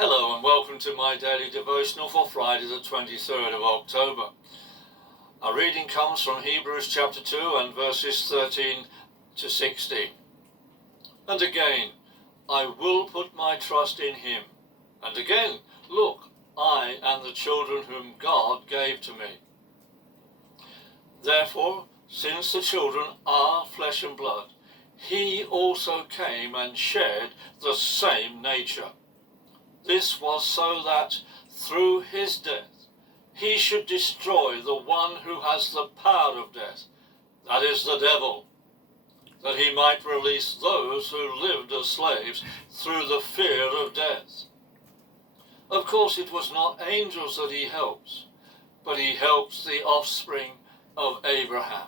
Hello and welcome to my daily devotional for Friday the 23rd of October. Our reading comes from Hebrews chapter 2 and verses 13 to 16. And again, I will put my trust in him. And again, look, I and the children whom God gave to me. Therefore, since the children are flesh and blood, he also came and shared the same nature. This was so that through his death he should destroy the one who has the power of death, that is the devil, that he might release those who lived as slaves through the fear of death. Of course, it was not angels that he helps, but he helps the offspring of Abraham.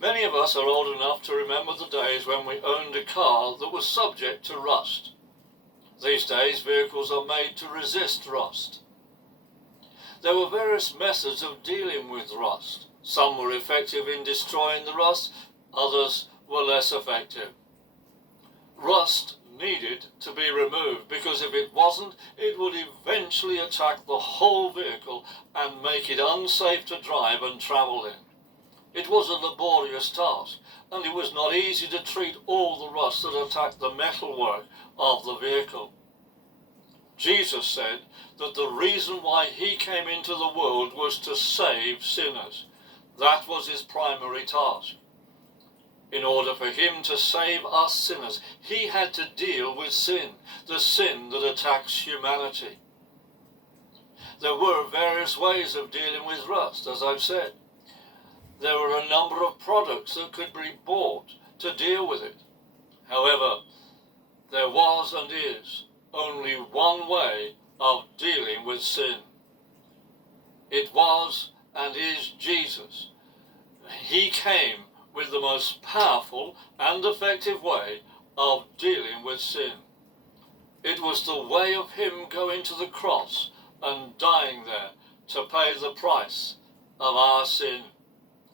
Many of us are old enough to remember the days when we owned a car that was subject to rust. These days, vehicles are made to resist rust. There were various methods of dealing with rust. Some were effective in destroying the rust, others were less effective. Rust needed to be removed because if it wasn't, it would eventually attack the whole vehicle and make it unsafe to drive and travel in. It was a laborious task, and it was not easy to treat all the rust that attacked the metalwork of the vehicle. Jesus said that the reason why he came into the world was to save sinners. That was his primary task. In order for him to save us sinners, he had to deal with sin, the sin that attacks humanity. There were various ways of dealing with rust, as I've said. There were a number of products that could be bought to deal with it. However, there was and is only one way of dealing with sin. It was and is Jesus. He came with the most powerful and effective way of dealing with sin. It was the way of him going to the cross and dying there to pay the price of our sin.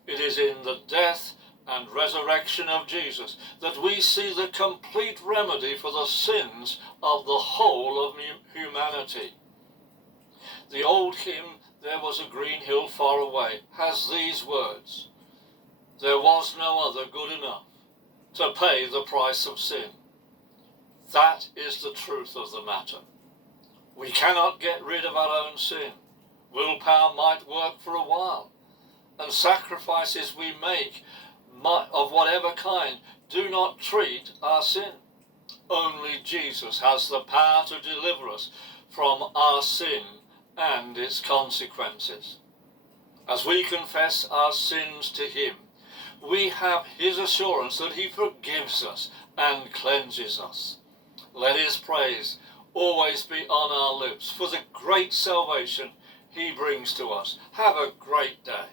It is in the death and resurrection of Jesus that we see the complete remedy for the sins of the whole of humanity. The old hymn, "There Was a Green Hill Far Away," has these words: "There was no other good enough to pay the price of sin." That is the truth of the matter. We cannot get rid of our own sin. Willpower might work for a while, and sacrifices we make of whatever kind do not treat our sin. Only Jesus has the power to deliver us from our sin and its consequences. As we confess our sins to him, we have his assurance that he forgives us and cleanses us. Let his praise always be on our lips for the great salvation he brings to us. Have a great day.